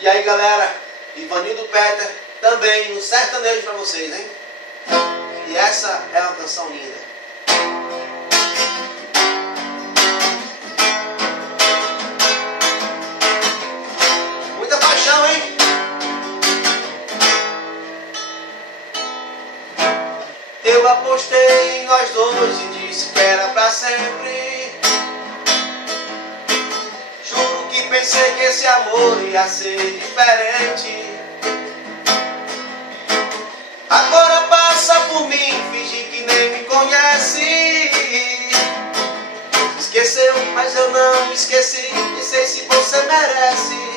E aí galera, Ivanildo Peter também no sertanejo pra vocês, hein? E essa é uma canção linda. Muita paixão, hein? Eu apostei em nós dois e disse que era pra sempre. Juro que pensei que esse amor ia ser diferente. Agora passa por mim, finge que nem me conhece. Esqueceu, mas eu não esqueci. Nem sei se você merece.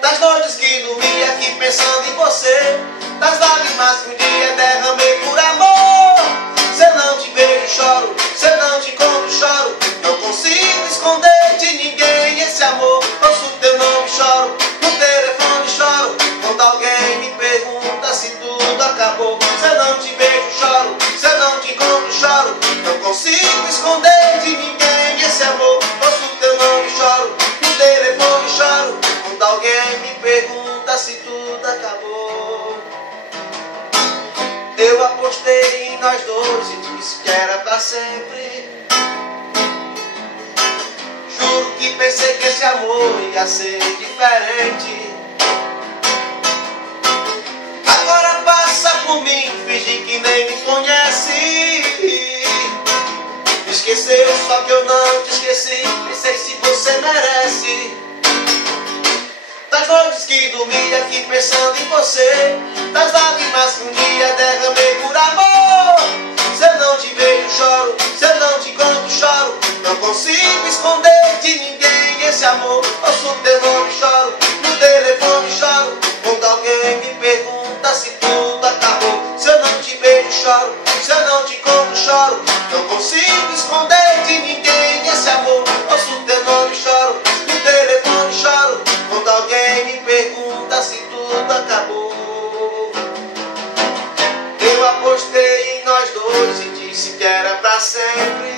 Das noites que dormi aqui pensando em você, das lágrimas que um dia derramei por amor. Se eu não te vejo choro, se eu não te encontro choro. Não consigo esconder de ninguém esse amor. Ouço teu nome, choro, no telefone choro. Quando alguém me pergunta se tudo acabou. Se eu não te vejo choro, se eu não te encontro choro. Não consigo esconder de ninguém esse amor. Ouço teu nome, choro, no telefone choro. Quando alguém me pergunta se tudo acabou. Eu apostei em nós dois e disse que era pra sempre. Juro que pensei que esse amor ia ser diferente. Agora passa por mim, finge que nem me conhece. Me esqueceu, só que eu não te esqueci. Nem sei se você merece. Das noites que dormi aqui pensando em você, das lágrimas que um dia derramei por amor. Se eu não te vejo choro, se eu não te encontro choro. Não consigo esconder de ninguém esse amor. Ouço teu nome, choro, no telefone choro. Quando alguém me pergunta se tudo acabou. Se eu não te vejo choro, se eu não te encontro choro. Não consigo esconder de ninguém esse amor. Ouço teu nome, choro, no telefone choro. Quando alguém me pergunta se tudo acabou. Eu apostei em nós dois e disse que era pra sempre.